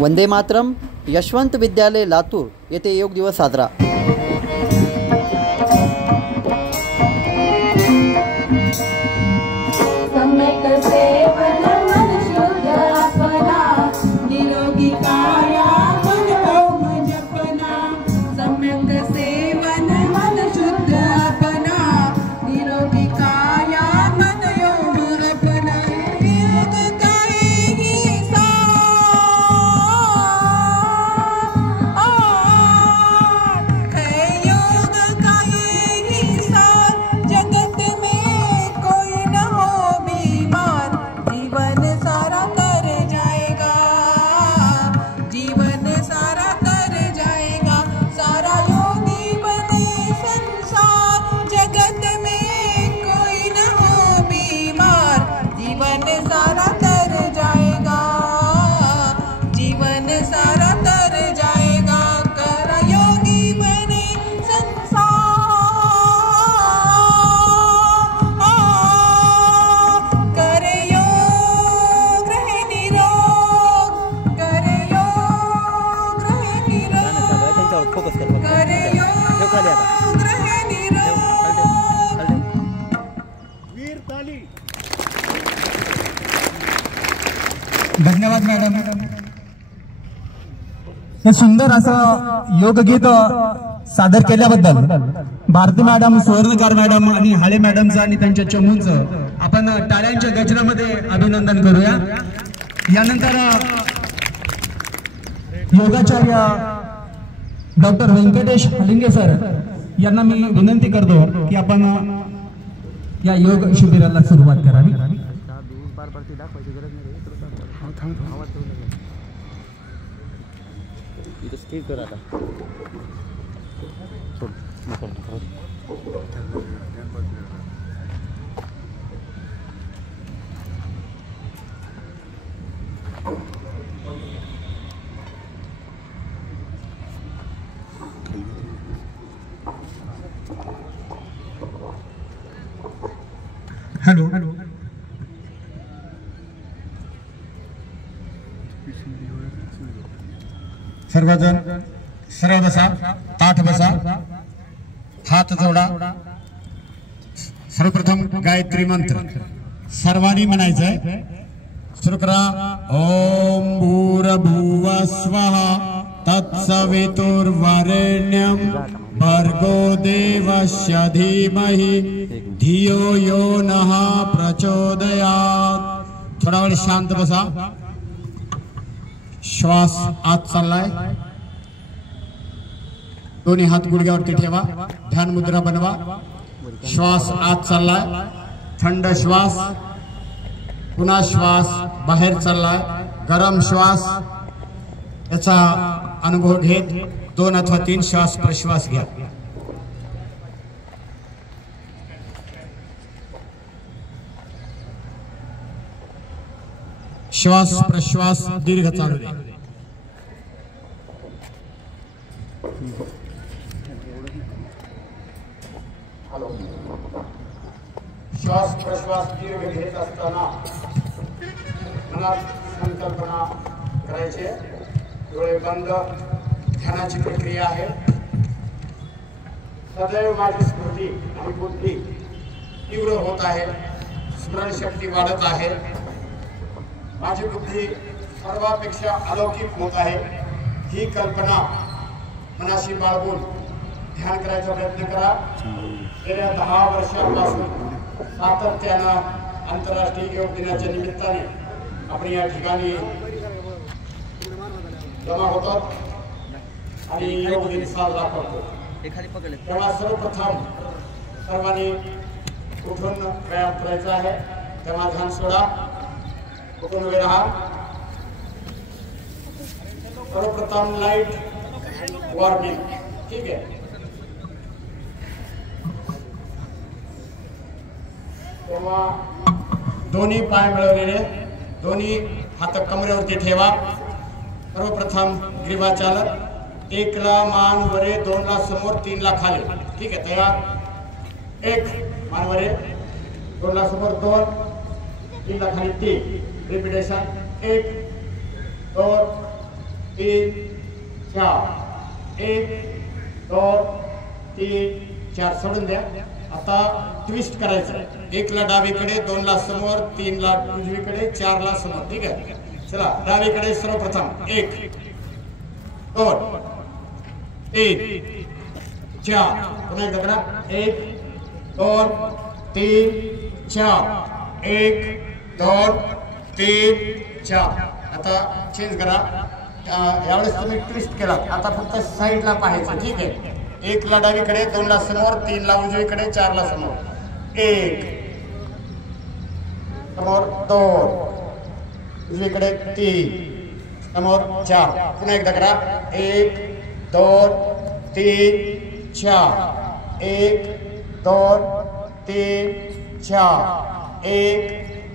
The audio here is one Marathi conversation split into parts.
वंदे मातरम. यशवंत विद्यालय लातूर येथे योग दिवस साजरा. धन्यवाद मॅडम. हे सुंदर असं योग गीत सादर केल्याबद्दल भारती मॅडम, सुवर्णकार मॅडम आणि हाळे मॅडमचं आणि त्यांच्या चमूंचं आपण टाळ्यांच्या गजरामध्ये अभिनंदन करूया. यानंतर योगाचार्य डॉक्टर व्यंकटेश हलिंगे सर यांना मी विनंती करतो की आपण या योग शिबिराला सुरुवात करावी. हॅलो. सर्वजण सरळ बसा, ताठ बसा, हात जोडा. सर्वप्रथम गायत्री मंत्र सर्वांनी म्हणायचंय. सुरू करा. ओम भूर्भुवः स्वः तत्सवितुर्वरेण्यं भर्गो देवस्य धीमहि धियो यो नः प्रचोदयात्. थोडा वेळ शांत बसा. श्वास आत चाललाय. दोन्ही हात गुडघ्यावरती ठेवा. ध्यान मुद्रा बनवा. श्वास आत चाललाय. थंड श्वास. पुन्हा श्वास बाहेर चाललाय. गरम श्वास. याचा अनुभव घेत 2 अथवा 3 श्वास प्रश्वास घ्या. श्वास प्रश्वास दीर्घ चालू द्या. श्वास प्रश्वास दीर्घ घेत असताना मनात संकल्पना करायचे. डोळे बंद. ध्यानाची प्रक्रिया आहे. सदैव माझी स्मृती आणि बुद्धी तीव्र होत आहे. स्मरणशक्ती वाढत आहे. माझी बुद्धी सर्वापेक्षा अलौकिक होत आहे. ही कल्पना मनाशी बाळगून ध्यान करायचा प्रयत्न करा. गेल्या 10 वर्षांपासून सातत्यानं आंतरराष्ट्रीय योग दिनाच्या निमित्ताने आपण या ठिकाणी जमा होतात आणि योग दिन साजरा करतो. तेव्हा सर्वप्रथम सर्वांनी उठून व्यायाम करायचा आहे. तेव्हा ध्यान सोडा. उठून उभे राहा. सर्वप्रथम लाईट वॉर्मिंग. ठीक आहे. तेव्हा दोन्ही पाय मिळवलेले, दोन्ही हात कमरेवरती ठेवा. सर्वप्रथम ग्रीवाचालन. 1 ला मान वरे, 2 ला समोर, 3 ला खाली. ठीक आहे. तयार. 1 मान वरे, 2 ला समोर, 2, 3 ला खाली, 3. रिपिटेशन. 1 2 3 4 1 2 3 4 सोडून द्या। आता ट्विस्ट करायचं, 1 ला डावीकडे, 2 ला समोर, 3 ला उजवीकडे, 4 ला समोर। ठीक आहे, चला डावीकडे सर्वप्रथम 1 2 3 4 पुन्हा एकदा करा 1 2 3 4 1 2 3 4। आता चेंज करा, यावेळेस तुम्ही ट्विस्ट केला, आता फक्त साईडला पाहायचं। ठीक आहे, 1 ला डावीकडे, 2 ला समोर, 3 ला उजवीकडे, 4 ला समोर। 1 समोर 2 उजवीकडे 3 समोर 4। पुन्हा एकदा करा 1 2 3 4 1 2 3 4 1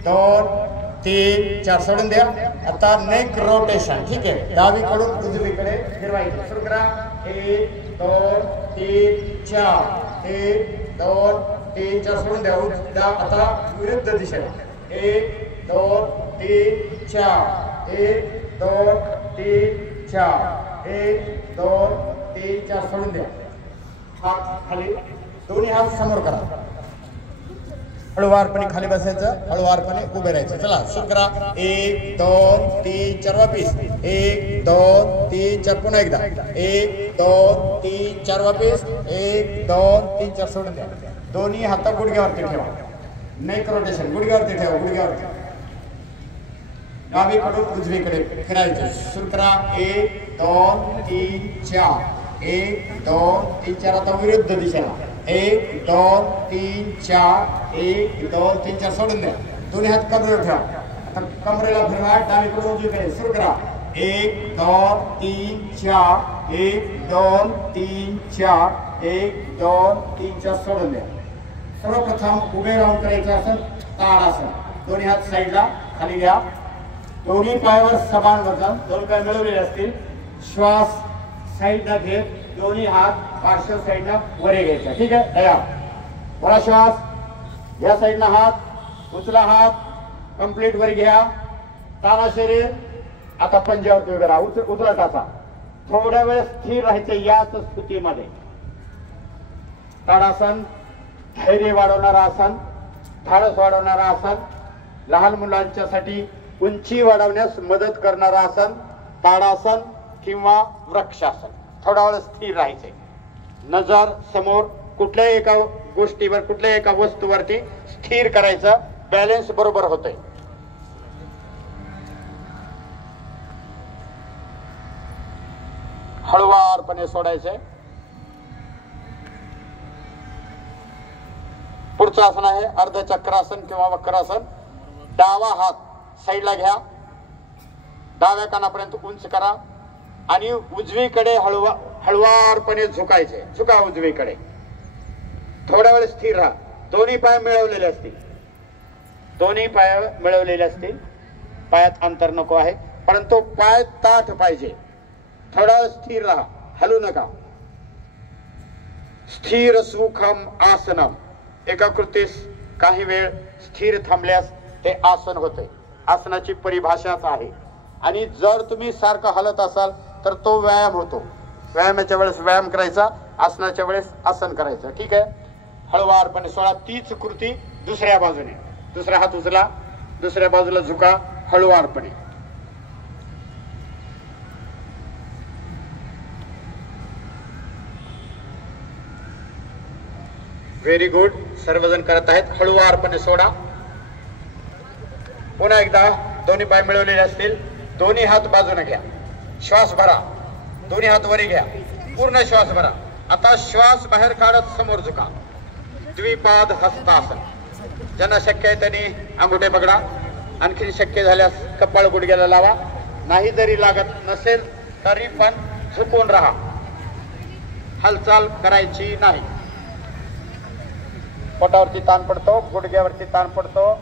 2 3 4 सोडून द्या। आता नेक रोटेशन। ठीक आहे, डावीकडून उजवीकडे फिरवायचं, सुरू करा 1 2 3 4 1 2 3 4 सोडून द्या। आता विरुद्ध दिशेला 1 2 3 4 1 2 3 4 1 2 3 4 सोडून द्या। हात खाली, दोन्ही हात समोर करा, हळूवारपणे खाली बसायचं, हळूवारपणे उभे राहायचं। चला सुरू करा 1 2 3 4 वापिस 1 2 3 4 पुन्हा एकदा 1 2 3 4 वापिस 1 2 3 4 सोडून द्या। दोन्ही हात गुडघ्यावरती ठेवा, नेक रोटेशन, गुडघ्यावरती ठेवा, गुडघ्यावरती, डावीकडून उजवीकडे फिरायचं। सुरू करा 1 2 3 4 1 2 3 4। आता विरुद्ध दिशेला 1 2 3 4 1 2 3 4 सोडून द्या। दोन्ही हात कमरेवर ठेवा, आता कमरेला फिरवा, डावीकडून उजवीकडे। सुरू करा 1 2 3 4 1 2 3 4 1 2 3 4 सोडून द्या। सर्वप्रथम उभे राहून करायचं असं ताडासन, दोन्ही हात साईडला खाली घ्या, दोन्ही पायावर समान वजन, दोन पाय मिळवलेले असतील। श्वास साईडला घेत, दोन्ही हात पार्श्व साईडला वरे घ्यायचा। ठीक आहे, तयार, बरा श्वास, या साईडला हात उचला, हात कंप्लीट वर घ्या, ताना शरीर। आता पंजावरती उभे राहा, उचला टाचा, थोड्या वेळ स्थिर राहायचं याच स्थितीमध्ये। ताडासन धैर्य वाढवणारा आसन, धाडस वाढवणारा आसन, लहान मुलांच्यासाठी उंची वाढवण्यास मदत करणारा आसन, ताडासन किंवा वृक्षासन। थोडा वेळ स्थिर राहायचे, नजर समोर, कुठल्याही एका गोष्टीवर, कुठल्याही एका वस्तूवरती स्थिर करायचं, बॅलन्स बरोबर होतंय। हळुवारपणे सोडायचंय। पुढचं आसन आहे अर्धचक्रासन किंवा वक्रासन। डावा हात साईडला घ्या, डाव्या कानापर्यंत उंच करा आणि उजवीकडे हळुवारपणे झुकायचे, झुका उजवीकडे। थोडा वेळ स्थिर राहा, दोन्ही पाय मिळवलेले असतील, दोन्ही पाय मिळवलेले असतील, पायात अंतर नको आहे, परंतु पाय ताठ पाहिजे। थोडा वेळ स्थिर राहा, हलू नका। स्थिर सुखम आसनम, एका कृतीस काही वेळ स्थिर थांबल्यास ते आसन होते, आसनाची परिभाषाच आहे। आणि जर तुम्ही सारखं हलत असाल तर तो व्यायाम होतो। व्यायामाच्या वेळेस व्यायाम करायचा, आसनाच्या वेळेस आसन करायचं। ठीक आहे, हळुवारपणे सोडा। तीच कृती दुसऱ्या बाजूने, दुसरा हात उचला, दुसऱ्या बाजूला झुका, हळुवारपणे। व्हेरी गुड, सर्वजण करत आहेत। हळुवारपणे सोडा। पुन्हा एकदा दोन्ही पाय मिळवलेले असतील, दोन्ही हात बाजूने घ्या, श्वास भरा, दोन्ही हात वरी घ्या, पूर्ण श्वास भरा। आता श्वास बाहेर काढत समोर झुका, द्विपाद हस्तासन। ज्यांना शक्य आहे त्यांनी अंगुठे पकडा, आणखी शक्य झाल्यास कपाळ गुडघ्याला लावा, नाही जरी लागत नसेल तरी पण झुकून राहा, हालचाल करायची नाही। पोटावरती ताण पडतो, गुडघ्यावरती ताण पडतो,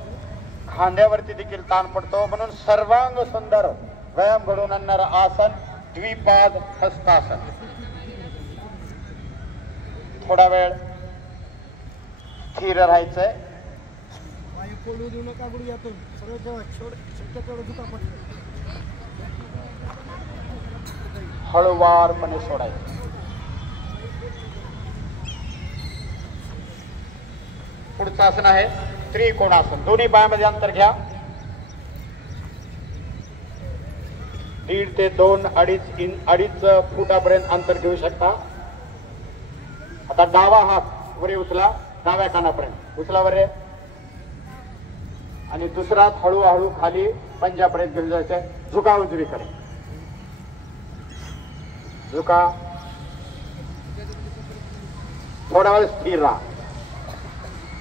खांद्यावरती देखील ताण पडतो, म्हणून सर्वांग सुंदर व्यायाम घडवून आणणारा आसन द्विपाद हस्तासन। थोडा वेळ स्थिर राहायचंय। हळूवारपणे सोडायचं. पुढचं आसन आहे त्रिकोणासन. दोन्ही पायामध्ये अंतर घ्या. 1.5 ते 2-2.5 फुटापर्यंत अंतर घेऊ शकता. आता डावा हात वरी उचला, डाव्या कानापर्यंत उचला वरे, आणि दुसरा हात हळूहळू खाली पंजापर्यंत घेऊन जायचं. झुका उजवीकडे, झुका. थोडा वेळ स्थिर राहा.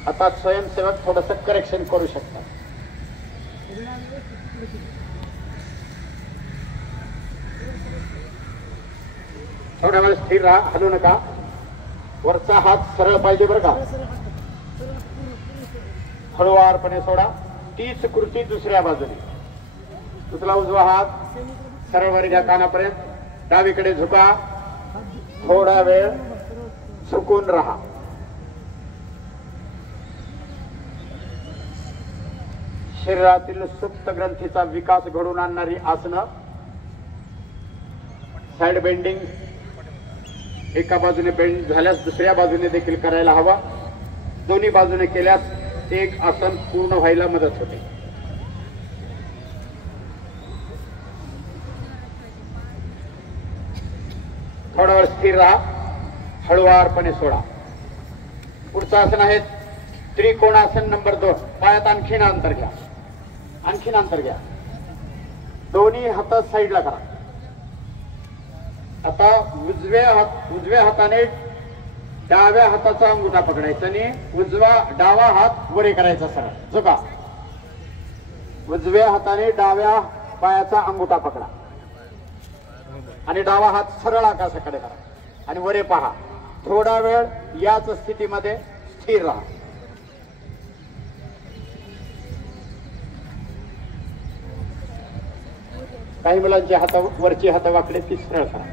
आता स्वयंसेवक थोडस करेक्शन करू शकतात. थोडा वेळ स्थिर राहा, हलू नका. वरचा हात सरळ पाहिजे बरं का. हळूवारपणे सोडा. तीच कृती दुसऱ्या बाजूने. उचला उजवा हात, सरळ वर घ्या कानापर्यंत, डावीकडे झुका. थोडा वेळ झुकून राहा. शरीरातील सुप्त ग्रंथीचा विकास घडवून आणणारी आसनं. साइड बेंडिंग एका बाजूने बेंड झाल्यास दुसऱ्या बाजूने देखील करायला हवा. दोन्ही बाजूने केल्यास एक आसन पूर्ण व्हायला मदत होते. थोडा वेळ स्थिर राहा, हळूवारपणे सोडा. पुढचं आसन आहे त्रिकोणासन नंबर 2. पायात आणखीन अंतर घ्या, आणखीन अंतर घ्या. दोन्ही हात साईडला करा. आता उजव्या हाताने डाव्या हाताचा अंगुठा पकडायचा आणि डावा हात वरे करायचा सरळ. झुका. उजव्या हाताने डाव्या पायाचा अंगुठा पकडा आणि डावा हात सरळ आकाशाकडे करा आणि वरे पहा. थोडा वेळ याच स्थितीमध्ये स्थिर राहा. काही मुलांचे हात वरचे हात वाकडे ती सरळ करा.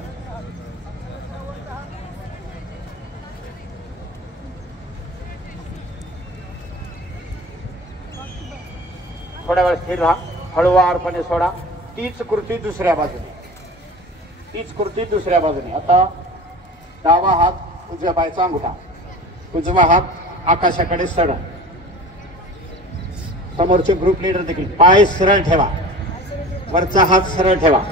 थोड्या वेळ स्थिर राहा, हळूवारपणे सोडा. तीच कृती दुसऱ्या बाजूने, तीच कृती दुसऱ्या बाजूने. आता डावा हात उजव्या पायाचा अंगुठा, उजवा हात आकाशाकडे सरळ. समोरचे ग्रुप लीडर देखील पाय सरळ ठेवा, वरचा हात सरळ ठेवा.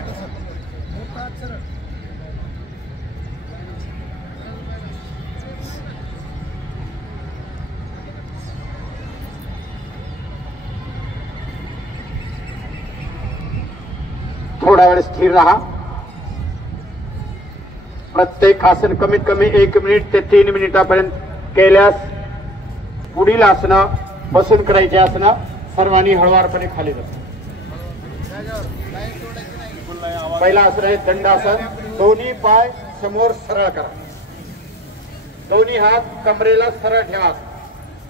थोडा वेळ स्थिर राहा. प्रत्येक आसन कमीत कमी 1 मिनिट ते 3 मिनिटापर्यंत केल्यास पुढील आसनं बसून करायची आसनं सर्वांनी हळूवारपणे खाली जातात. पहिला आसन आहे दंडासन. दोन्ही पाय समोर सरळ करा. दोन्ही हात कमरेला सरळ ठेवा.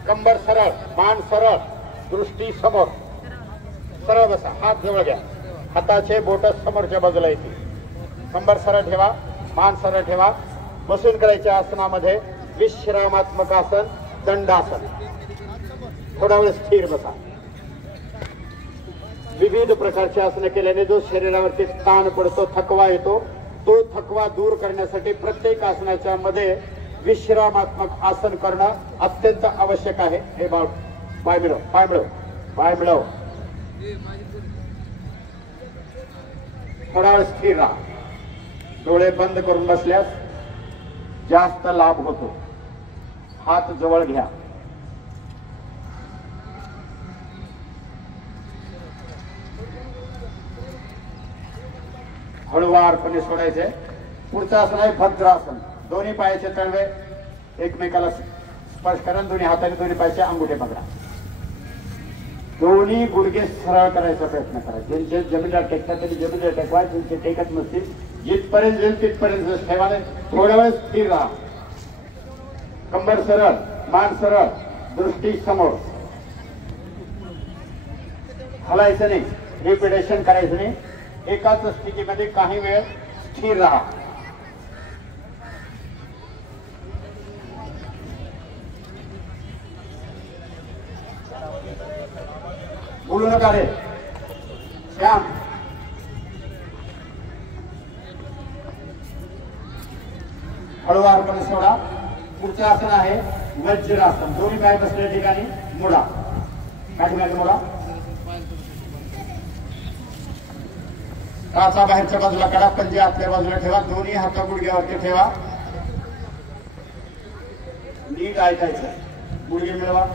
कंबर सरळ, मान सरळ, दृष्टी समोर. सरळ बसा. हात जवळ घ्या. हाताचे बोट समोरच्या बाजूला येतील. कंबर सरळ ठेवा, मान सरळ ठेवा. बसून करायच्या आसनामध्ये विश्रामात्मक आसन, दंडासन. थोडा वेळ स्थिर बसा. विविध प्रकारचे आसनं केल्याने जो शरीरावरती ताण पडतो, थकवा येतो, तो थकवा दूर करण्यासाठी प्रत्येक आसनाच्या मध्ये विश्रामात्मक आसन करणं अत्यंत आवश्यक आहे. हे पाय मिळव, पाय मिळव, पाय मिळव. थोडा वेळ स्थिर राहा. डोळे बंद करून बसल्यास जास्त लाभ होतो. हात जवळ घ्या. हळूवारपणे सोडायचे. पुढचं आसन आहे भद्रासन. दोन्ही पायाचे तळवे एकमेकाला स्पर्श करा. दोन्ही हाताने दोन्ही पायाचे अंगुठे पकडा. दोन्ही गुडघे सरळ करायचा प्रयत्न करा. ज्यांचे जमिनीला टेकतात त्यांनी जमिनीला टेकवा. ज्यांचे टेकत नसतील जिथपर्यंत जाईल तिथपर्यंत ठेवा. थोड्या वेळ स्थिर राहा. कंबर सरळ, मान सरळ, दृष्टी समोर. हलायचं नाही, रिपिटेशन करायचं नाही. एकाच स्थितीमध्ये काही वेळ स्थिर राहा. बोलू नका रे श्याम. हळूवारपणे सोडा. पुढचं आसन आहे वज्रासन. दोन्ही पाय बसलेल्या ठिकाणी मोडा, पाठीमागे मोडा. टाचा बाहेरच्या बाजूला काढा, पंजे आतल्या बाजूला ठेवा. दोन्ही हात गुडघ्यावरती ठेवा. नीट ऐकायचं. गुडघे मिळवा.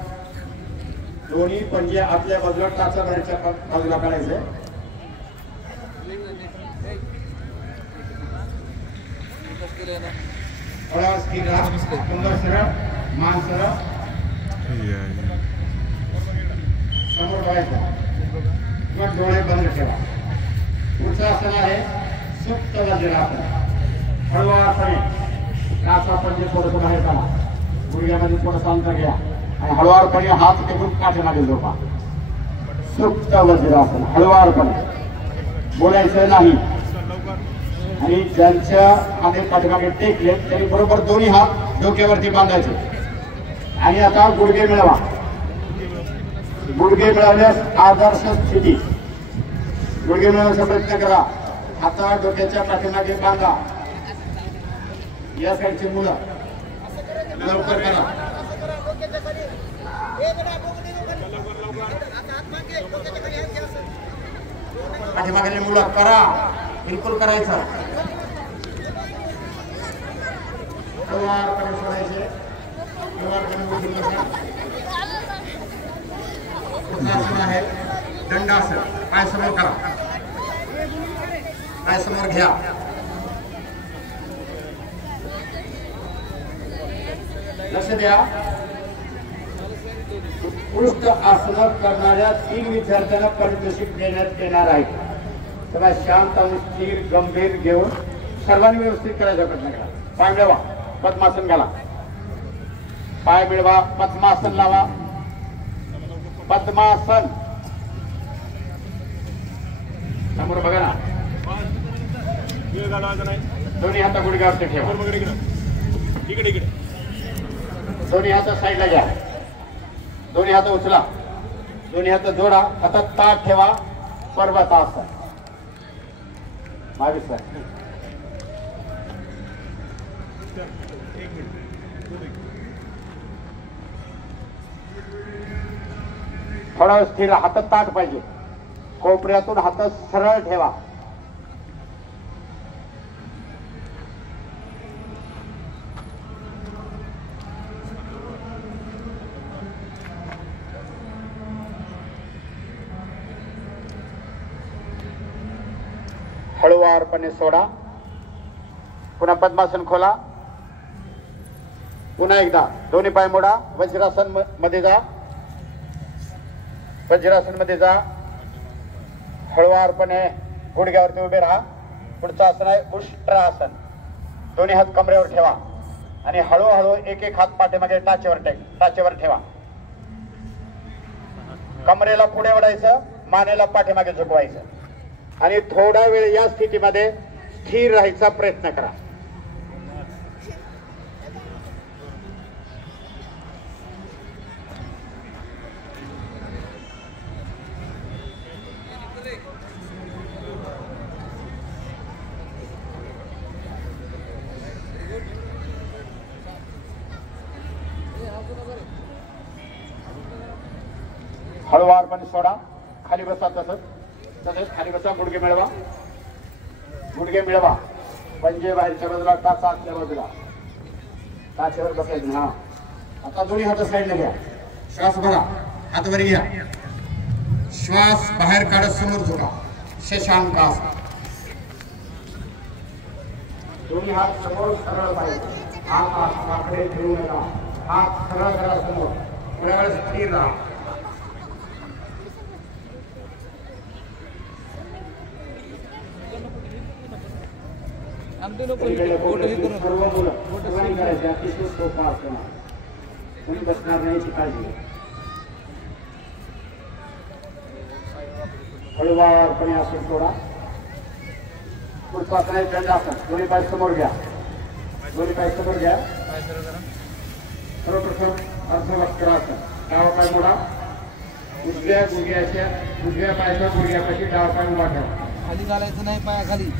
दोन्ही पंजे आतल्या बाजूला, टाचा बाहेरच्या बाजूला काढायचे. स्थिर राहा. कंबर सरळ, मान सरळ. समोर बघायचं किंवा डोळे बंद ठेवा. पुढचं आसन आहे सुप्त वज्रासन. हळूवारपणे टाचा पंजे थोडंसं बाहेर काढा. गुडघ्यामध्ये थोडंसं अंतर घ्या आणि हळूवारपणे हात टेकून पाठीमागे झोपा. सुप्त वज्रासन. हळूवारपणे, बोलायचं नाही. आणि ज्यांच्या हाते पाठीमागे टेकले त्यांनी बरोबर दोन्ही हात डोक्यावरती बांधायचे. आणि आता गुडघे मिळवा. गुडघे मिळवल्यास आदर्श स्थिती. गुडघे मिळवण्याचा प्रयत्न करा. हाता डोक्याच्या पाठीमागे बांधा. या साईडची मुलं लवकर करा. पाठीमागे मुलं करा, बिलकुल करायचं. हळूवारपणे सोडायचे. आसन आहे दंडासन. पाय समोर करा, पाय समोर घ्या. लक्ष द्या. उत्कृष्ट आसन करणाऱ्या 3 विद्यार्थ्यांना पारितोषिक देण्यात येणार आहे. तेव्हा शांत आणि स्थिर गंभीर घेऊन सर्वांनी व्यवस्थित करायचा प्रयत्न करा. पाय मिळवा, पद्मासन घाला. पाय मिळवा, पद्मासन लावा. पद्मासन. समोर बघा ना. दोन्ही हात गुडघ्यावरती ठेवा. दोन्ही हात साईडला घ्या. दोन्ही हात उचला. दोन्ही हात जोडा. हातात ताट ठेवा. पर्वतासन. मागे सर. थोडा स्थिर. हातात ताट पाहिजे. कोपऱ्यातून हात सरळ ठेवा. हळूवारपणे सोडा. पुन्हा पद्मासन खोला. पुन्हा एकदा दोन्ही पाय मोडा. वज्रासन मध्ये जा. वज्रासन मध्ये जा. हळूवारपणे गुडघ्यावरती उभे राहा. पुढचं आसन आहे उष्ट्रासन. दोन्ही हात कमरेवर ठेवा आणि हळूहळू एक एक हात पाठीमागे टाचेवर ठेवा. कमरेला पुढे वळायचं, मानेला पाठीमागे झुकवायचं आणि थोडा वेळ या स्थितीमध्ये स्थिर राहायचा प्रयत्न करा. हळूवारपणे सोडा. खाली बसा. तसंच खाली बसा. गुडघे मिळवा. गुडघे मिळवा. पंजे बाहेरच्या बाजूला, टाचा आतल्या बाजूला. टाचेवर बसायचं. हा. आता दोन्ही हात साईडला घ्या. श्वास भरा. हात वर घ्या. श्वास बाहेर काढत समोर झोका. शशांकासन. दोन्ही हात समोर सरळ पाहिजे. हात आकडे ठेवू नका. हात सरळ करा समोर. थोड्या वेळ स्थिर राहा. सर्व मुलं करायचे. अतिशय सोपा असतो. कोणी बसणार नाही याची काळजी घ्या. हळूवारपणे आसन सोडा. पुढचं आसन आहे दंडासन. दोन्ही पाय समोर घ्या. दोन्ही पाय समोर घ्या. सर्वप्रथम अर्धवक्रासन. डावा पाय मोडा. उजव्या पायाच्या गुडघ्यापाशी डावा पाय उभा ठेवा. खाली घालायचं नाही पायाखाली.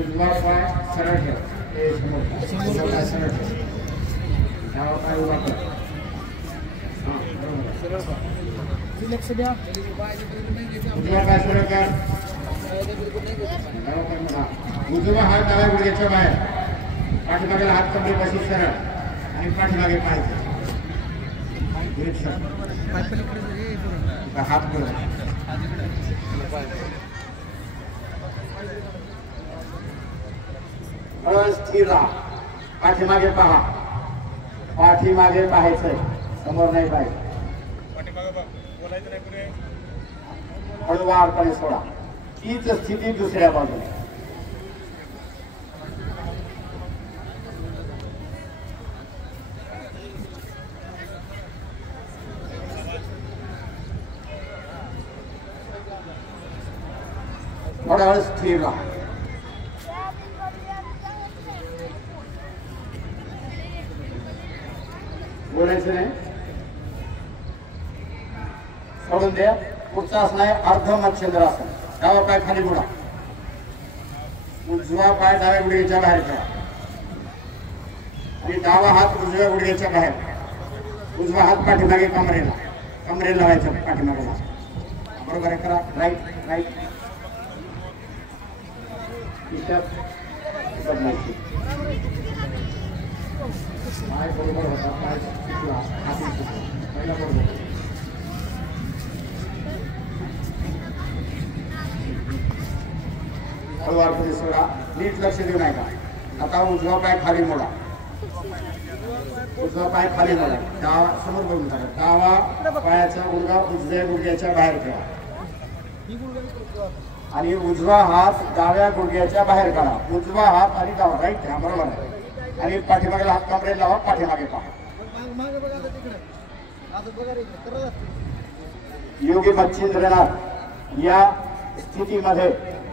उजवा पाय सरळ ठेव. उजवा पाय सरळ ठेव. डावा पाय उभा कर. लक्ष द्या. उजवा पाय सरळ कर. उजवा हात डाव्या गुडघ्याच्या बाहेर. पाठीमागेला हात कमरेपाशी सरळ आणि पाठीमागे पाय. हात पुढे. स्थिर राहा. पाठीमागे पहा. पाठीमागे पाहायचंय, समोर नाही पाहायचं. हळूवारपणे सोडा. तीच स्थिती दुसऱ्या बाजूला. थोडा वेळ स्थिर राहा. बोलायचं नाही, सोडून द्या. पुढचा आसन आहे अर्ध मच्छिंद्रासन. डावा पाय खाली मोडा. उजवा पाय डाव्या गुडघ्याच्या बाहेर ठेवा आणि डावा हात उजव्या गुडघ्याच्या बाहेर. उजवा हात पाठीमागे कमरेला लावायचं. पाठीमागे बरोबर आहे. करा. Right right. बदलायची. पाय बरोबर होता. पाय पहिला बरोबर. हळूवारपणे सोडा. नीट लक्ष देऊ नका. आता उजवा पाय खाली मोडा. उजवा पाय खाली मोडा. डावा समोर बघून टाका. डावा पायाचा गुडघा उजव्या गुडघ्याच्या बाहेर ठेवा आणि उजवा हात डाव्या गुडघ्याच्या बाहेर काढा. उजवा हात आणि डावा राईट ठेवा. बरोबर आहे. आणि पाठीमागे हात कमरेला लावा. पाठीमागे पहा. योगी मच्छिंद्रनाथ या स्थितीमध्ये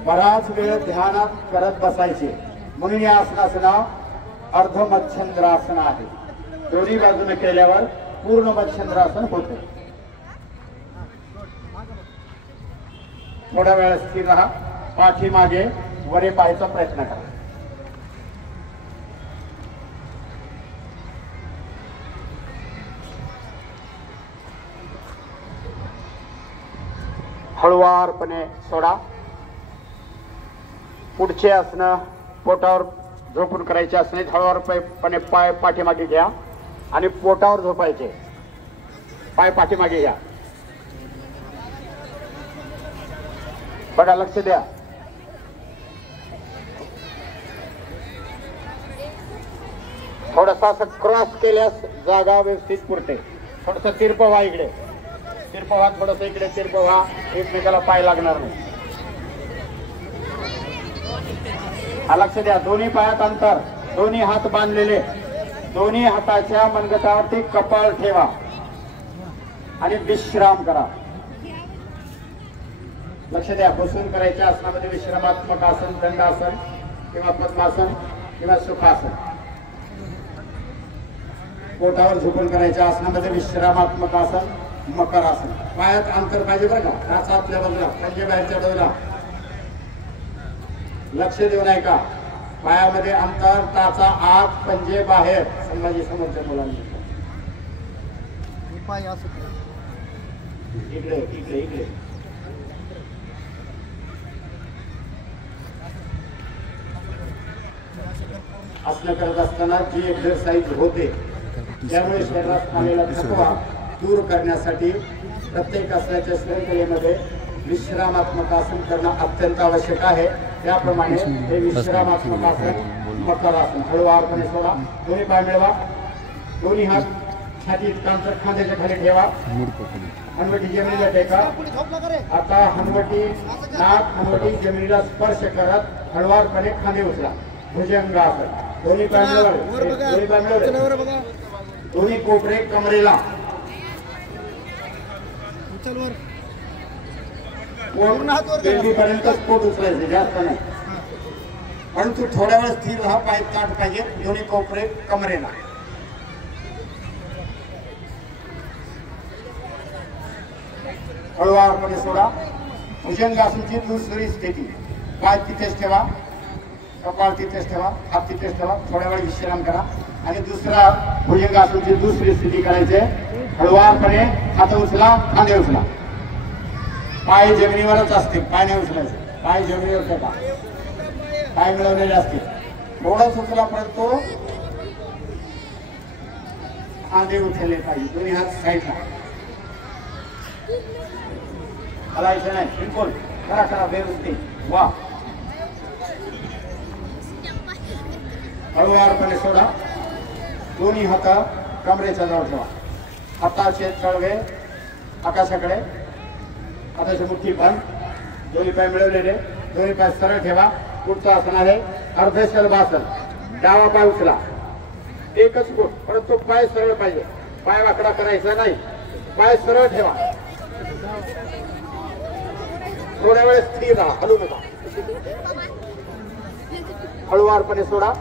बराच वेळ ध्यानात करत बसायचे. म्हणून या आसनाचं नाव अर्ध मच्छिंद्रासन आहे. दोन्ही बाजूने केल्यावर पूर्ण मच्छिंद्रासन होते. थोड्या वेळ स्थिर राहा. पाठीमागे वरे पाहायचा प्रयत्न करा. हळुवारपणे सोडा. पुढचे आसन पोटावर झोपून करायचे असणे. हळुवारपणे पाय पाठीमागे घ्या आणि पोटावर झोपायचे. पाय पाठीमागे घ्या. बघा, लक्ष द्या. थोडासा असं क्रॉस केल्यास जागा व्यवस्थित पुरते. थोडस तिरप व्हा. इकडे तिरप व्हा. थोडस इकडे तिरप व्हा. एकमेकाला पाय लागणार नाही. हा लक्ष द्या. दोन्ही पायात अंतर. दोन्ही हात बांधलेले. दोन्ही हाताच्या मनगटावरती कपाळ ठेवा आणि विश्राम करा. लक्ष द्या. बसून करायच्या आसनामध्ये विश्रामात्मक आसन, दंडासन किंवा पद्मासन किंवा सुखासन. पोटावर झोपून करायच्या आसनामध्ये विश्रामात्मक आसन, मकर आसन. पायात अंतर पाहिजे बरं का. टाचा आपल्या बाजूला, पंजे बाहेरच्या बाजूला. लक्ष देऊ नये का. पायामध्ये अंतर, टाचा आत, पंजे बाहेर. संभाजी समोरच्या मुलांनी इकडे इकडे इकडे. आसन करत असताना जी एक्सरसाइज होते त्यामुळे शरीरात आलेला थकवा दूर करण्यासाठी प्रत्येक आसनाच्या शृंखलेमध्ये विश्रामात्मक आसन करणं अत्यंत आवश्यक आहे. त्याप्रमाणे हे विश्रामात्मक आसन, मकर आसन. हळूवारपणे सोडा. दोन्ही पाय मिळवा. दोन्ही हात छातीत कांतर खांद्याच्या खाली ठेवा. हनवटी जमिनीला टेका. आता हनवटी नाक हनवटी जमिनीला स्पर्श करत हळूवारपणे खांदे उचला. भुजंग आसन. दोन्ही पाय मिळवले. दोन्ही पाय मिळवले. दोन्ही कोपरे कमरेला. पर्यंत पोट उचलायचे, जास्त नाही. परंतु थोड्या वेळ स्थिर राहा. पाय ताट पाहिजे. दोन्ही कोपरे कमरेला. हळूवारपणे सोडा. भुजंगासनची दुसरी स्थिती. पाय तिथेच ठेवा, कपाळ तिथेच ठेवा, हात तिथेच ठेवा, थोड्या वेळ विश्राम करा आणि दुसरा भुजंगासनाची दुसरी स्थिती करायची. हळुवारपणे हात उचला, खांदे उचला, पाय जमिनीवरच असतील, पाय नाही उचलायचे, पाय जमिनीवर ठेवा, पाय मिळवलेले असतील. थोडंच उचला परंतु खांदे उचलले पाहिजे, दोन्ही हात साईडला, हलायचं नाही, बिलकुल करा करा व्यवस्थित. वा, हळुवारपणे सोडा, दोन्ही हात कमरेच्या जवळ ठेवा, हाताचे तळवे आकाशाकडे, हाताची मुठ्ठी बंद, दोन्ही पाय मिळवलेले, दोन्ही पाय सरळ ठेवा. पुढचं आसन आहे अर्ध शलभासन. डावा पाय उचला, एकच फूट, परंतु पाय सरळ पाहिजे, पाय वाकडा करायचा नाही, पाय सरळ ठेवा. थोड्या वेळ स्थिर राहा, हलू नका. हळुवारपणे सोडा,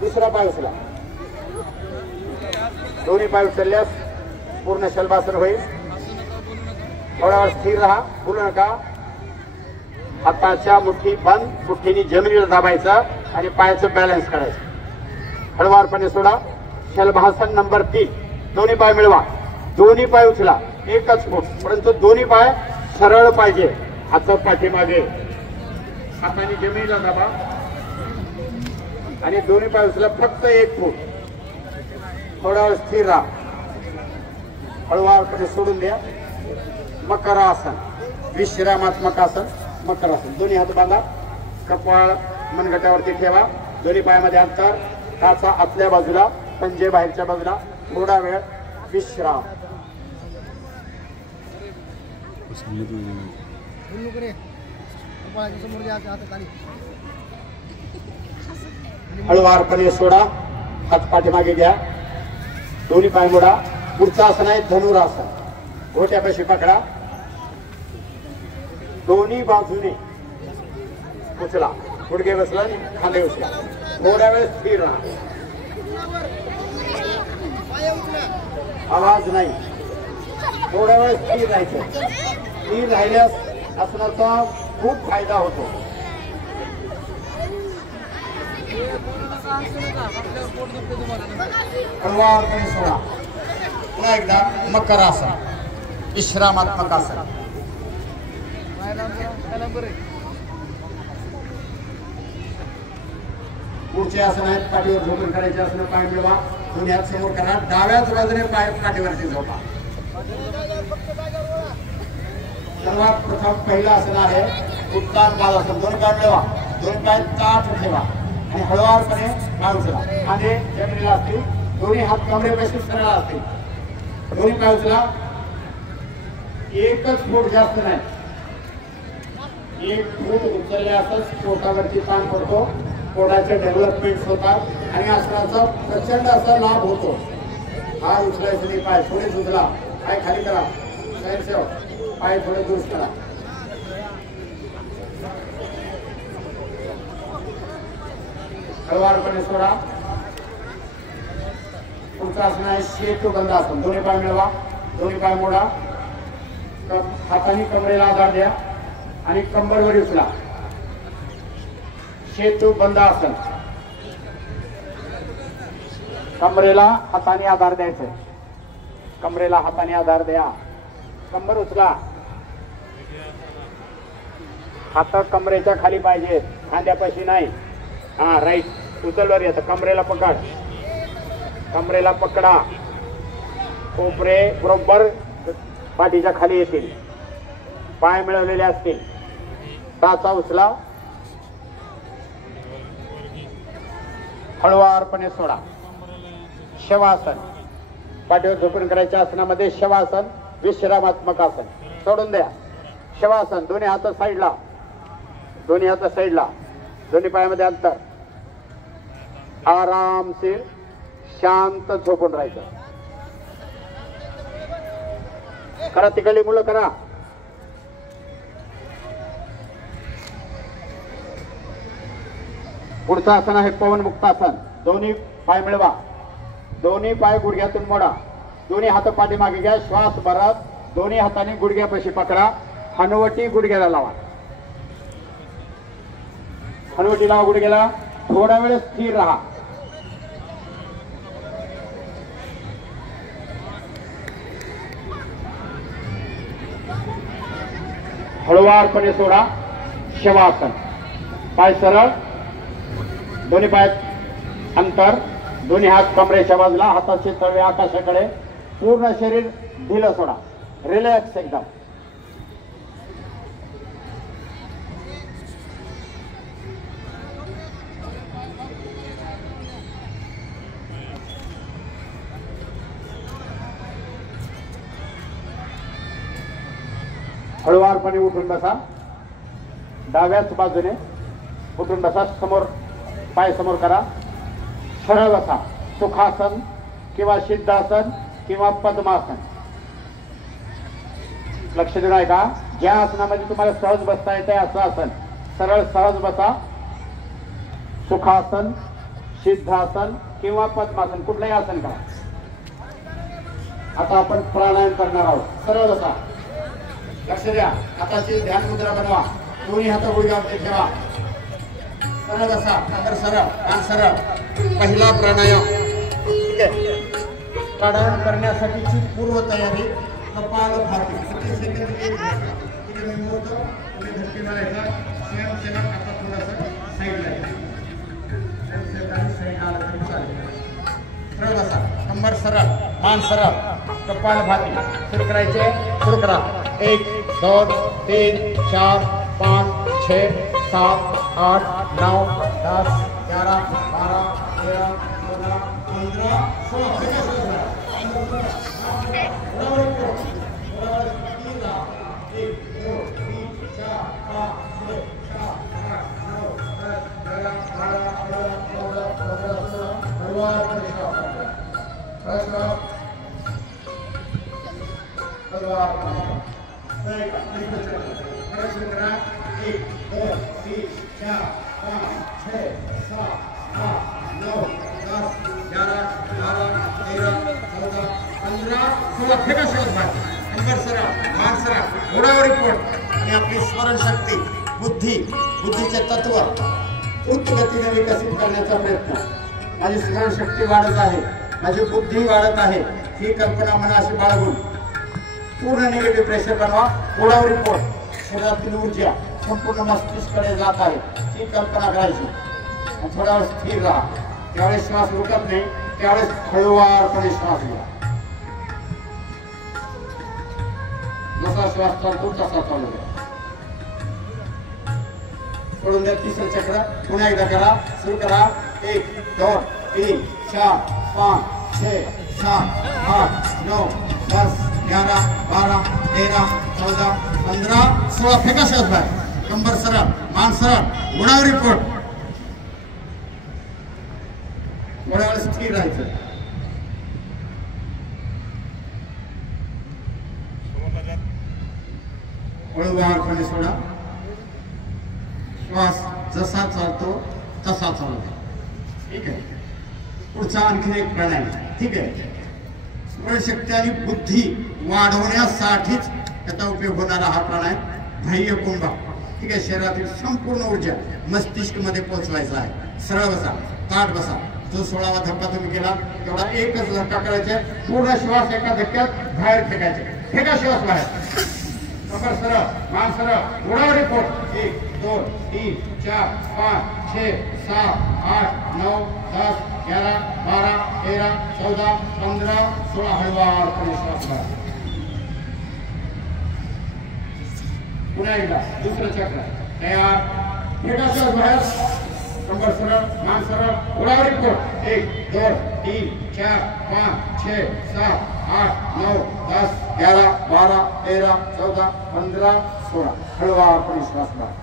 दुसरा पाय उचला, दोन्ही पाय उचलल्यास पूर्ण शलभासन होईल. थोड्या वेळ स्थिर राहा, बोलू नका. हाताच्या मुठ्ठी बंद, मुठ्ठीने जमिनीला दाबायचं आणि पायाचं बॅलन्स करायचं. हळुवारपणे सोडा. शलभासन नंबर 3. दोन्ही पाय मिळवा, दोन्ही पाय उचला, एकच फूट, परंतु दोन्ही पाय सरळ पाहिजे, हात पाठीमागे, हाताने जमिनीला दाबा आणि दोन्ही पाय उचला, फक्त 1 फूट. थोडा वेळ स्थिर राहा, हळुवारपणे सोडून द्या. मकरासन, विश्रामात्मक आसन, मकरासन. दोन्ही हात बांधा, कपाळ मनगटावरती ठेवा, दोन्ही पायामध्ये अंतर, टाचा आतल्या बाजूला, पंजे बाहेरच्या बाजूला. थोडा वेळ विश्राम. हळुवारपणे सोडा, हात पाठीमागे घ्या, दोन्ही पाय मोडा. पुढचं आसन आहे धनुरासन. घोट्यापाशी पकडा, दोन्ही बाजूने उचला, गुडघे बसला, खांदे उचला. थोड्या वेळ स्थिर राहा, आवाज नाही, थोड्या वेळ स्थिर राहायचं. स्थिर राहिल्यास आसनाचा खूप फायदा होतो. हळुवारपणे सोडा. पुन्हा एकदा मकरासन, विश्रामात्मक आसन. पुढचे आसन आहेत पाठीवर झोपून करायचे आसन. पाय मिळवा, दोन्ही हात समोर करा, डाव्याच बाजूने पाय पाठीवरती झोपा. सर्वात प्रथम पहिलं आसन आहे उत्तान बालासन. दोन्ही पाय मिळवा, दोन्ही पाय ताठ ठेवा आणि हळुवारपणे पाय उचला. खांदे जमिनीला असतील, दोन्ही हात कमरेपाशी सरळ असतील, दोन्ही पाय उचला. एकच फूट, जास्त नाही. 1 फूट उचलल्यासच पोटावरती ताण पडतो, पोटाचे डेव्हलपमेंट होतात आणि आसनाचा प्रचंड असा लाभ होतो. हात उचलायचे नाही, पाय थोडेच उचला, पाय खाली करा, स्वयंसेवक पाय थोडे दुरुस्त करा. हळुवारपणे सोडा. पुढचं आसन आहे शेतुबंध आसन. दोन्ही पाय मिळवा, दोन्ही पाय मोडा, हाताने कमरेला आधार द्या आणि कंबरवर उचला. शेतुबंध आसन. कमरेला हाताने आधार द्यायचा, कमरेला हाताने आधार द्या, कंबर उचला, हात कमरेच्या खाली पाहिजे, खांद्यापाशी नाही. हा राईट, उचलवर येतं. कमरेला पकड, कमरेला पकडा, कोपरे बरोबर पाठीच्या खाली येतील, पाय मिळवलेले असतील. टाचा उचला, हळुवारपणे सोडा. शवासन, पाठीवर झोपून करायच्या आसनामध्ये शवासन, विश्रामात्मक आसन. सोडून द्या. शवासन, दोन्ही हात साईडला, दोन्ही हात साईडला, दोन्ही पायामध्ये अंतर, आरामशीर शांत झोपून राहायचं. करा, तिकडली मुलं करा. पुढचं आसन आहे पवन मुक्तासन. दोन्ही पाय मिळवा, दोन्ही पाय गुडघ्यातून मोडा, दोन्ही हात पाठीमागे घ्या, श्वास भरत दोन्ही हाताने गुडघ्यापाशी पकडा, हनुवटी गुडघ्याला लावा. हनुवटीला गुडघ्याला थोडा वेळ स्थिर राहा. हळूवारपणे सोडा. शवासन. पाय सरळ, दोन्ही पाय अंतर, दोन्ही हात कमरेच्या बाजूला, हाताचे तळवे आकाशाकडे, पूर्ण शरीर ढिलं सोडा. रिलॅक्स एकदम. हळूवारपणे उठून बसा. डाव्याच बाजूने उठून बसा. समोर पाय समोर करा. सरळ बसा. सुखासन किंवा सिद्धासन किंवा पद्मासन. लक्ष देऊन ऐका. ज्या आसनामध्ये तुम्हाला सहज बसता येते असं आसन सरळ सहज बसा. सुखासन, सिद्धासन किंवा पद्मासन कुठलंही आसन करा. आता आपण प्राणायाम करणार आहोत. सरळ बसा. लक्ष द्या. हाताची ध्यान मुद्रा बनवा. दोन्ही हात गुडघ्यावरती ठेवा. सरळ बसा. कमर सरळ, कान सरळ. पहिला प्राणायाम. ठीक आहे. प्राणायाम करण्यासाठीची पूर्व तयारी. कपालभाती. 30 सेकंद धक्के मारायचा. स्वयंसेवक आता थोडासा साईडला सरळ बसा. कमर सरळ, मान सरळ. कपालभाती सुरू करायचे. सुरू करा. 1 2 3 4 5 6 7 8 9 10 11 12 13 14 15 16. आणि आपली स्मरण शक्ती, बुद्धीचे तत्व उच्च गतीने विकसित करण्याचा प्रयत्न. माझी स्मरण शक्ती वाढत आहे, माझी बुद्धी वाढत आहे, ही कल्पना मनाशी बाळगून पूर्ण निगेटिव्ह प्रेशर बनवा. ओढावरी पोट, शरीरातील ऊर्जा संपूर्ण मस्तिष्कडे जात आहे, ही कल्पना करायची. थोडा वेळ स्थिर राहा. त्यावेळेस श्वास रुकत नाही, त्यावेळेस हळूवारपणे श्वास घ्या. जसा श्वास चालतो तसा चालू द्या. सोडून द्या. तिसरं चक्र पुन्हा एकदा करा. सुरू करा. 1 2 3 4 5 6 7 8 9 10 11 12 13 14 15 16. फेका श्वास बाहेर. कंबर सरळ, मान सरळ, गुणावरी पोट. गुणावर स्थिर राहायचं. हळूवारपणे सोडा. श्वास जसा चालतो तसा चालू द्या. ठीक आहे. पुढचा आणखी एक प्राणायाम. ठीक आहे. स्मरणशक्ती आणि बुद्धी वाढवण्यासाठीच त्याचा उपयोग होणारा हा प्राणायाम बाह्य कुंभा. ठीक आहे. शरीरातील संपूर्ण ऊर्जा मस्तिष्क मध्ये पोहोचवायचा आहे. सरळ बसा. ताट बसा. जो 16वा धक्का तुम्ही केला तेवढा एकच धक्का करायचा. पूर्ण श्वास एका धक्क्यात बाहेर फेकायचे. फेका श्वास बाहेर. कमर सरळ, मान सरळ, गुणावरी पोट. 1 2 3 4 5 6 7 8 9 10 11 12 13 14 15 16. हळूवारपणे श्वास बाहेर. पुन्हा एकदा दुसरं चक्र तयार. फेका श्वास बाहेर. कंबर सरळ, मान सरळ, गुणावरी पोट. 1 2 3 4 5 6 7 8 9 10 11 12 13 14 15 16. हळूवारपणे श्वास बाहेर.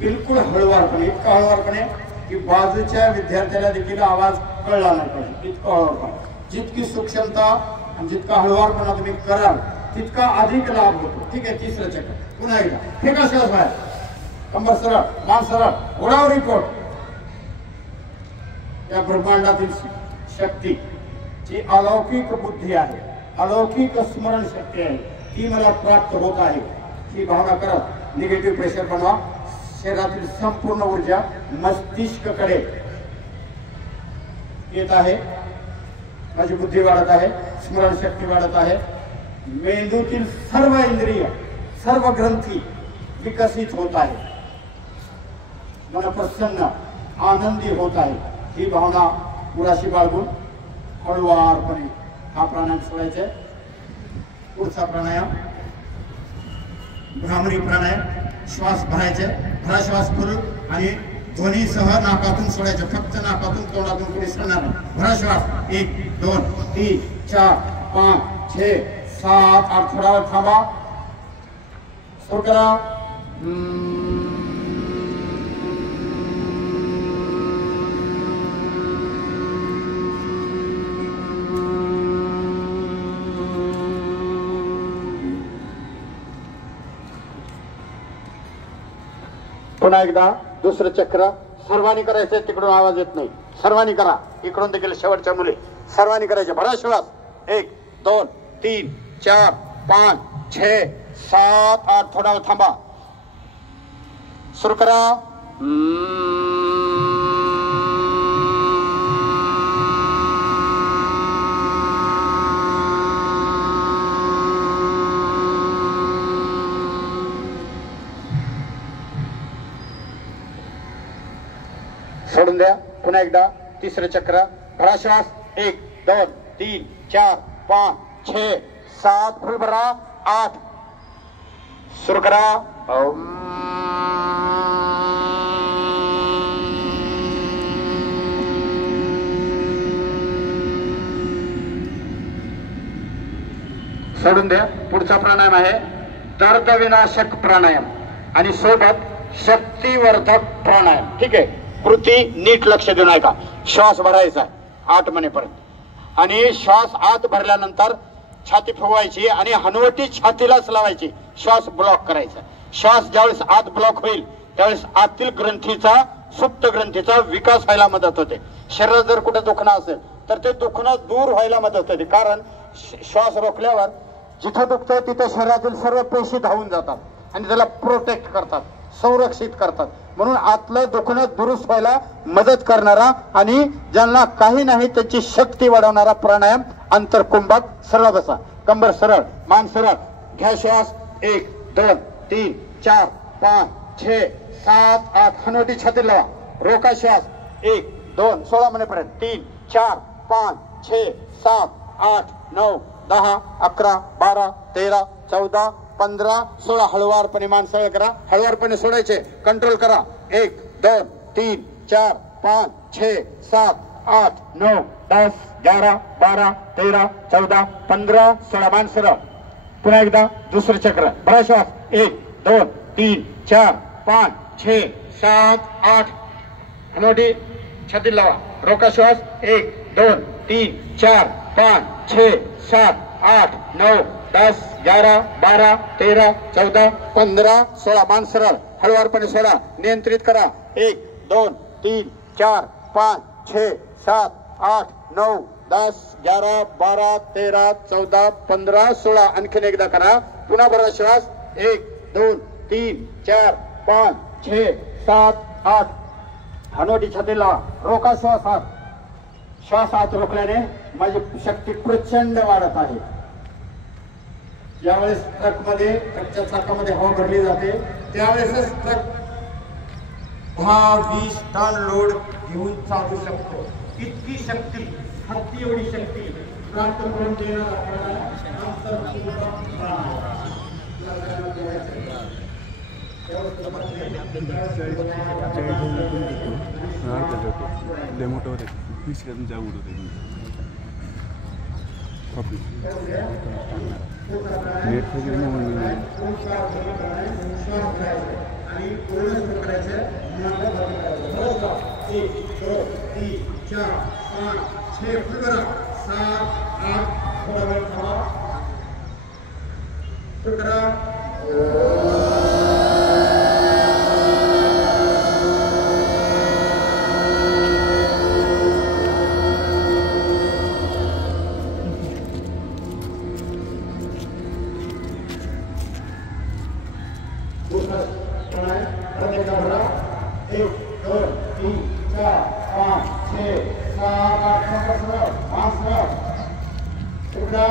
बिलकुल हळूवारपणे. इतका हळूवारपणे की बाजूच्या विद्यार्थ्याला देखील आवाज कळला नाही पाहिजे. इतका हळूवारपणे. जितकी सूक्ष्मता आणि जितका हळूवारपणा तुम्ही कराल तितका अधिक लाभ होतो. ठीक आहे. तिसरं चक्र पुन्हा एकदा. फेका श्वास बाहेर. कंबर सरळ, मान सरळ, गुणावरी पोट. या ब्रह्मांडातील शक्ती जी अलौकिक बुद्धी आहे, अलौकिक स्मरण शक्ती आहे, ती मला प्राप्त होत आहे. ही भावना करत निगेटिव्ह प्रेशर बनवा. शरीरातील संपूर्ण ऊर्जा मस्तिष्काकडे येत आहे. माझी बुद्धी वाढत आहे, स्मरणशक्ती वाढत आहे. मेंदूतील सर्व इंद्रिय, सर्व ग्रंथी विकसित होत आहे. मन प्रसन्न आनंदी होत आहे. ही भावना उराशी बाळगून हळुवारपणे हा प्राणायाम सोडायचा. पुढचा प्राणायाम भ्रामरी प्राणायाम. श्वास भरायचे, भरा श्वास करून आणि ध्वनीसह नाकातून सोडायचे. फक्त नाकातून, तोंडातून कोणी सोडणार नाही. भरा श्वास. 1 2 3 4 5 6 7 8. थोडा वेळ थांबा. सुरू करा. पुन्हा एकदा दुसरं चक्र सर्वांनी करायचं. तिकडून आवाज येत नाही. सर्वांनी करा. इकडून देखील शेवटच्या मुली सर्वांनी करायचे. भरा श्वास. 1 2 3 4 5 6 7 8. थोडा वेळ थांबा. सुरू करा. सोडून द्या. पुन्हा एकदा तिसरं चक्र. भरा श्वास. 1 2 3 4 5 6 7. फुल भरा. 8. सुरू करा. सोडून द्या. पुढचा प्राणायाम आहे दर्द विनाशक प्राणायाम आणि सोबत शक्तिवर्धक प्राणायाम. ठीक आहे. कृती नीट लक्ष देऊन ऐका. श्वास भरायचा 8 महिनेपर्यंत आणि श्वास आत भरल्यानंतर छाती फुगवायची आणि हनुवटी छातीलाच लावायची. श्वास ब्लॉक करायचा. श्वास ज्यावेळेस आत ब्लॉक होईल त्यावेळेस आतील ग्रंथीचा, सुप्त ग्रंथीचा विकास व्हायला मदत होते. शरीरात जर कुठे दुखणं असेल तर ते दुखणं दूर व्हायला मदत होते. कारण श्वास रोखल्यावर जिथं दुखतंय तिथे शरीरातील सर्व पेशी धावून जातात आणि त्याला प्रोटेक्ट करतात, संरक्षित करतात. म्हणून आतलं दुखणं दुरुस्त व्हायला मदत करणारा आणि ज्यांना काही नाही त्याची शक्ती वाढवणारा प्राणायाम अंतरकुंभक. सरळ बसा. कंबर सरळ, मान सरळ. घ्या श्वास. 1 2 3 4 5 6 7 8. हनुवटी छाती लावा. रोका श्वास. 1 2 16 महिनेपर्यंत. 3 4 5 6 7 8 9 10 11 12 13 14 15 16. हळुवारपणे मान सरळ करा. हळुवारपणे सोडायचे. कंट्रोल करा. 1 2 3 4 5 6 7 8 9 10 11 12 13 14 15 16. मान सरळ. पुन्हा एकदा दुसरं चक्र. भरा श्वास. 1 2 3 4 5 6 7 8. हनुवटी छाती लावा. रोका श्वास. 1 2 3 4 5 6 7 8 9 10 11 12 13 14 15 16. मान सरळ. हळुवारपणे सोडा. नियंत्रित करा. 1 2 3 4 5 6 7 8 9 10 11 12 13 14 15 16. आणखीन एकदा करा. पुन्हा भरा श्वास. 1 2 3 4 5 6 7 8. हनुवटी छातीला रोका श्वास. आत श्वास आत रोखल्याने माझी शक्ती प्रचंड वाढत आहे. ज्यावेळेस ट्रकच्या चाकामध्ये हवा भरली जाते त्यावेळेसच ट्रक 10-20 टन लोड घेऊन चालू शकतो. इतकी शक्ती, हत्ती एवढी शक्ती प्राप्त करून देणारा प्रणय प्रत्येक भरा 1 2 3 4 5 6 7 8 9 उठा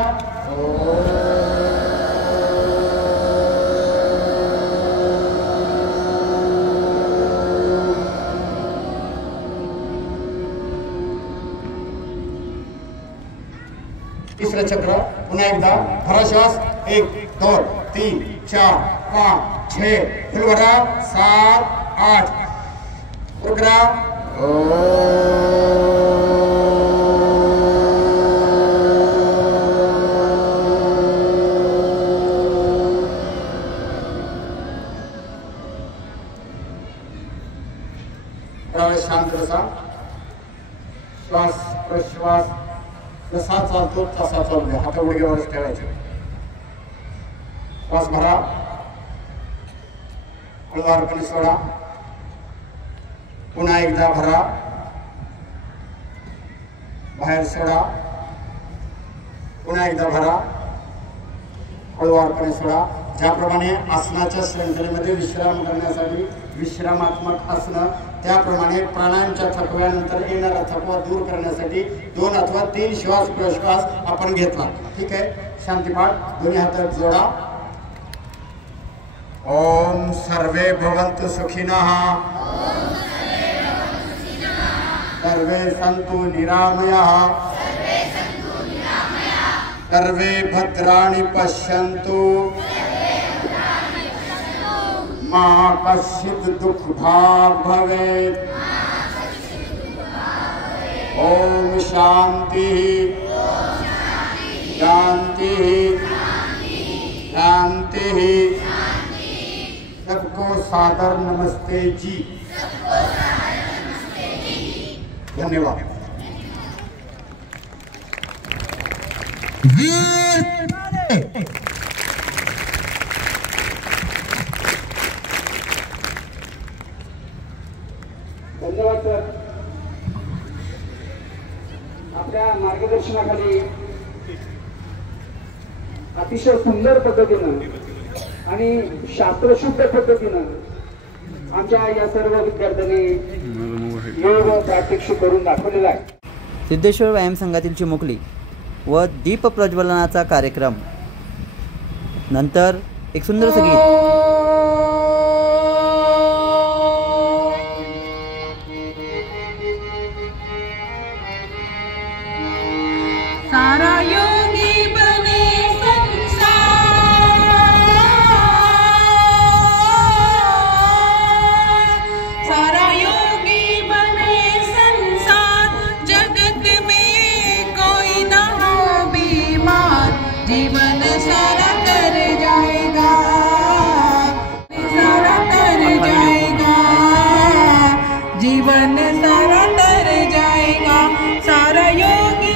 तिसरं चक्र पुन्हा एकदा भरा श्वास 1 2 3 4 5 6 फुल भरा 7 8 उठा शांत बसा श्वास प्रश्वास जसा चालतो तसा चालू द्या हात गुडघ्यावरच ठेवायचे श्वास भरा हळूवारपणे सोडा पुन्हा एकदा भरा बाहेर सोडा पुन्हा एकदा भरा हळूवारपणे सोडा ज्याप्रमाणे आसनाच्या श्रृंखलेमध्ये विश्राम करण्यासाठी विश्रामात्मक आसनं त्याप्रमाणे प्राणायामच्या थकव्यानंतर येणारा थकवा दूर करण्यासाठी 2 अथवा 3 श्वास प्रश्वास आपण घेतला ठीक आहे शांतीपाठ दोन्ही हातात जोडा ओम सर्वे भवन्तु सुखिनः सर्वे सन्तु निरामयाः सर्वे भद्राणि पश्यन्तु मा कश्चित् दुःखभाग् भवेत् ओम शांति शांति शांति सबको सादर नमस्ते जी धन्यवाद धन्यवाद सर आपल्या मार्गदर्शनाखाली अतिशय सुंदर पद्धतीनं आणि शास्त्रशुद्ध पद्धतीनं आमच्या या सर्व विद्यार्थ्यांनी योग प्रात्यक्षिक करून दाखवलेला आहे सिद्धेश्वर व्यायाम संघातील चिमुकली व दीप प्रज्वलनाचा कार्यक्रम नंतर एक सुंदरसं गीत सारा योगी बने संसार सारा योगी बने संसार जगत में कोई ना हो बीमार जीवन सारा कर जाएगा सारा कर जाएगा जीवन सारा कर जाएगा सारा योगी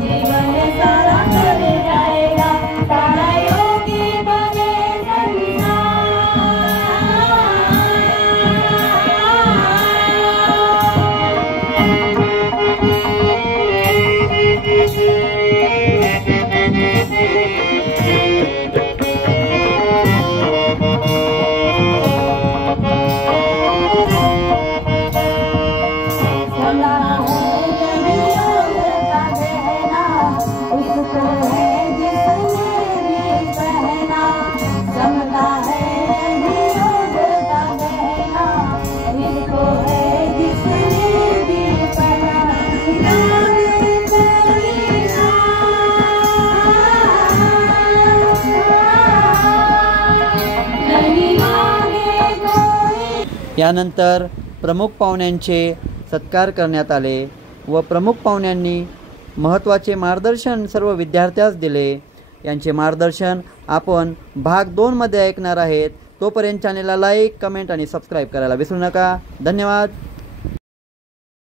जीवन सारा कर जाएगा यानंतर प्रमुख पाहुण्यांचे सत्कार करण्यात आले व प्रमुख पाहुण्यांनी महत्त्वाचे मार्गदर्शन सर्व विद्यार्थ्यास दिले. यांचे मार्गदर्शन आपण भाग 2 मध्ये ऐकणार आहेत. तोपर्यंत चॅनेलला लाईक, कमेंट आणि सबस्क्राईब करायला विसरू नका. धन्यवाद.